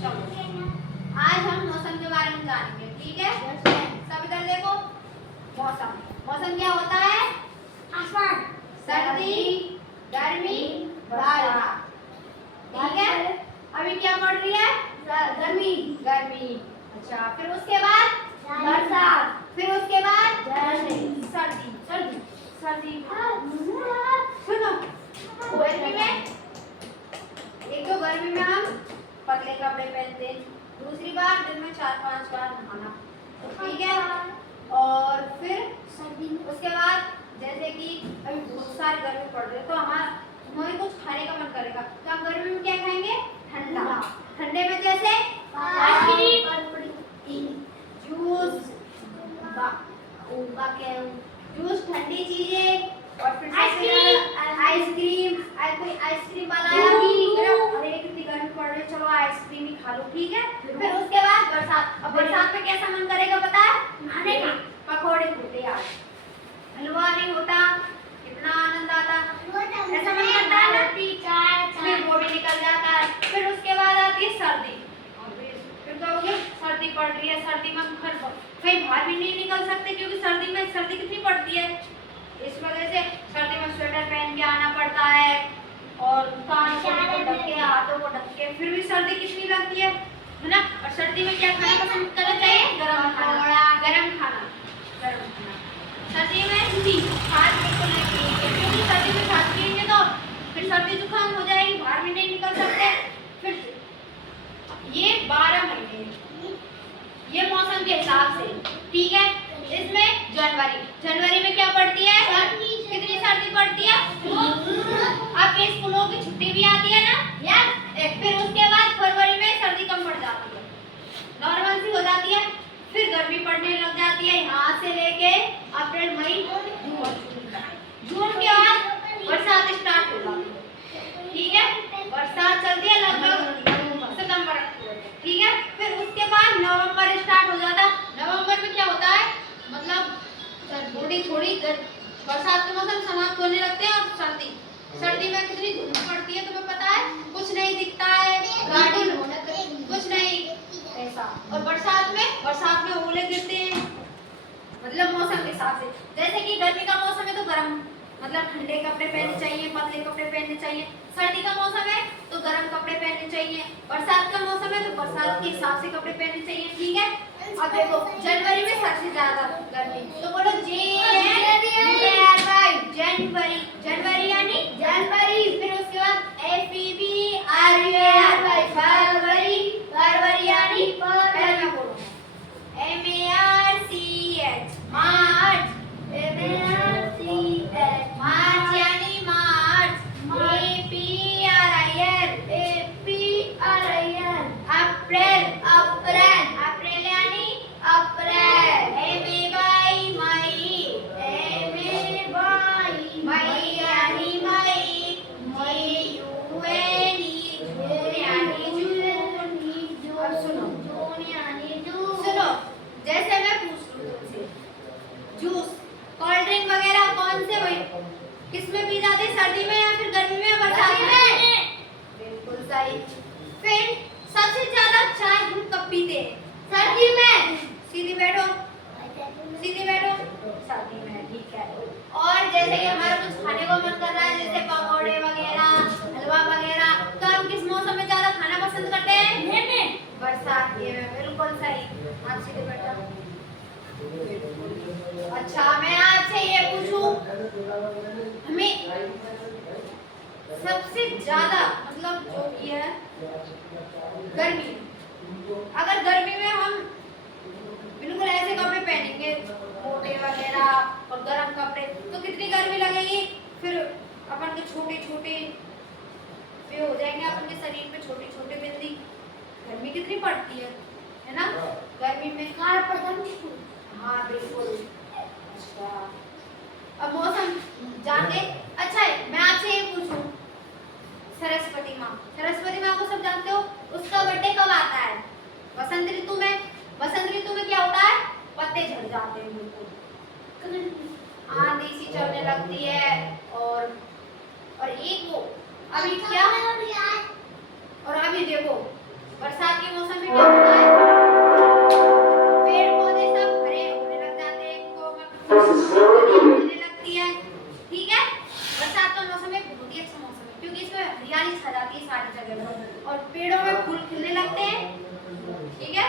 चलो आज हम मौसम के बारे में जानेंगे, ठीक है। सब इधर देखो। मौसम मौसम क्या होता है? आसमान, सर्दी, गर्मी, बरसात, ठीक है। अभी क्या पड़ रही है? गर्मी, गर्मी। अच्छा, फिर उसके बाद बरसात, फिर उसके बाद सर्दी, सर्दी। सर्दी, सर्दी सुनो, गर्मी में एक तो गर्मी में हम पतले कपड़े पहनते हैं, दूसरी बार दिन में 4-5 बार नहाना, ठीक है। और फिर उसके बाद जैसे कि अभी बहुत सारी गर्मी पड़ रही है तो हमें कुछ खाने का मन करेगा, तो हम गर्मी में क्या खाएंगे? ठंडा। ठंडे में जैसे जूस, जूस, ठंडी चीजें, और फिर आइसक्रीम। कोई आइसक्रीम वाला है अभी, अरे कितनी गर्मी पड़ रही है, चलो आइसक्रीम ही खा लो, ठीक है। फिर उसके बाद बरसात। अब बरसात में कैसा मन करेगा पता है? नहाने का। पकौड़े होते यार, हलवा नहीं होता, कितना आनंद आता, ऐसा मन करता है ना। फिर वो भी निकल जाता है। फिर उसके बाद आती है सर्दी। फिर कहोगे सर्दी पड़ रही है, सर्दी में कहीं बाहर भी नहीं निकल सकते, क्योंकि सर्दी कितनी पड़ती है। इस वजह से सर्दी में स्वेटर पहन के आना पड़ता है, और कान को ढक के, हाथों को ढक के, फिर भी सर्दी कितनी लगती है ना। और सर्दी में क्या खाना पसंद करना चाहिए? गरम खाना, गरम खाना, गरम खाना। सर्दी में छाछ बिल्कुल नहीं पीएंगे, क्योंकि सर्दी में छाछ पिएंगे तो फिर सर्दी जुकाम हो जाएगी, बाहर भी नहीं निकल सकते। फिर ये 12 महीने ये मौसम के हिसाब से, ठीक है। इसमें जनवरी में क्या पड़ती है? कितनी सर्दी पड़ती है? आपके स्कूलों की छुट्टी भी आती है ना। फिर उसके बाद फरवरी में सर्दी कम पड़ जाती है, नॉर्मल सी हो जाती है। फिर गर्मी पड़ने लग जाती है, यहाँ से लेके अप्रैल, मई, जून के बाद बरसात स्टार्ट हो जाती है, ठीक है। बरसात चलती है लगभग सितंबर अक्टूबर, ठीक है। फिर उसके बाद नवंबर स्टार्ट हो जाता है। नवंबर में क्या होता है, मतलब थोड़ी बरसात के मौसम समाप्त होने लगते हैं, और सर्दी में कितनी धूप पड़ती है तुम्हें पता है? कुछ नहीं दिखता है, गाड़ी कुछ नहीं ऐसा। और बरसात में ओले गिरते हैं, मतलब मौसम के हिसाब से। जैसे कि गर्मी का मौसम है तो गर्म, मतलब ठंडे कपड़े पहनने चाहिए, पतले कपड़े पहनने चाहिए। सर्दी का मौसम है तो गर्म कपड़े पहनने चाहिए। बरसात का मौसम है तो बरसात के हिसाब से कपड़े पहनने चाहिए, ठीक है। अब देखो जनवरी में सबसे ज्यादा गर्मी, तो बोलो जनवरी यानी जनवरी। फिर उसके बाद फरवरी यानी पहले मैं बोलूंगा मार्च, मार्च यानी मार्च। अप्रैल यानी अप्रैल। मई यानी मई। जून यानी जून। अब सुनो, जैसे मैं पूछ रही हूँ तुमसे, जूस, कोल्ड ड्रिंक वगैरह कौन से किसमें पी जाते हैं? सर्दी में या फिर गर्मी में या बरसात में? बिल्कुल सही। फिर सबसे ज्यादा चाय हम कब पीते हैं? सर्दी में। सीधी बैठो, सर्दी में, ठीक है। और जैसे कि हमारा कुछ खाने को मन कर रहा है, जैसे पकौड़े वगैरह, हलवा वगैरह, तो हम किस मौसम में ज्यादा खाना पसंद करते हैं? बरसात के में, बिल्कुल सही। आप सीधे बैठो। अच्छा, मैं आपसे ये पूछूं, हमें सबसे ज्यादा मतलब जो भी है गर्मी, अगर गर्मी में हम बिल्कुल ऐसे कपड़े पहनेंगे मोटे वगैरह और गर्म कपड़े, तो कितनी गर्मी लगेगी। फिर अपन के छोटे छोटे वे हो जाएंगे, अपन के शरीर पे छोटे छोटे बिंदी। गर्मी कितनी पड़ती है ना गर्मी में। हाँ बिल्कुल। अच्छा, अब मौसम जान गए। अच्छा है, मैं आपसे ये पूछूं, सरस्वती माँ को सब जानते हो, उसका बर्थडे कब आता है? वसंत ऋतु में। वसंत ऋतु में क्या होता है? पत्ते झड़ जाते हैं, बिल्कुल आंधी सी चलने लगती है। और एक वो अभी क्या, और अभी देखो बरसात के खिलने लगती है। ठीक है, बरसात का मौसम एक बहुत ही अच्छा मौसम है क्योंकि इसमें हरियाली छा जाती है सारी जगह पर और पेड़ों में फूल खिलने लगते हैं। ठीक है।